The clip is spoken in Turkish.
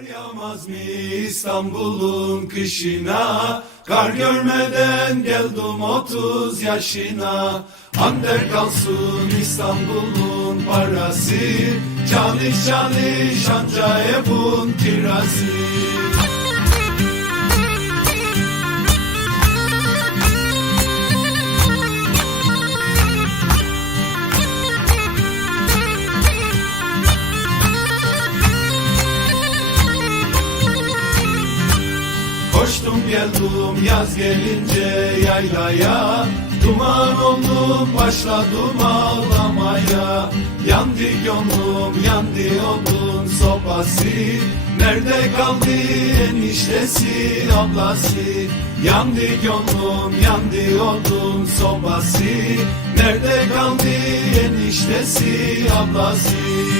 Kar yağmaz mı İstanbul'un kışına? Kar görmeden geldim otuz yaşına. Ander kalsın İstanbul'un parası. Çalış çalış anca evun kirası Koştum geldim yaz gelince yaylaya. Duman oldum başladım ağlamaya Yandı gönlüm yandı odun sopası. Nerede kaldı eniştesi ablası? Yandı gönlüm yandı odun sopası. Nerede kaldı eniştesi ablası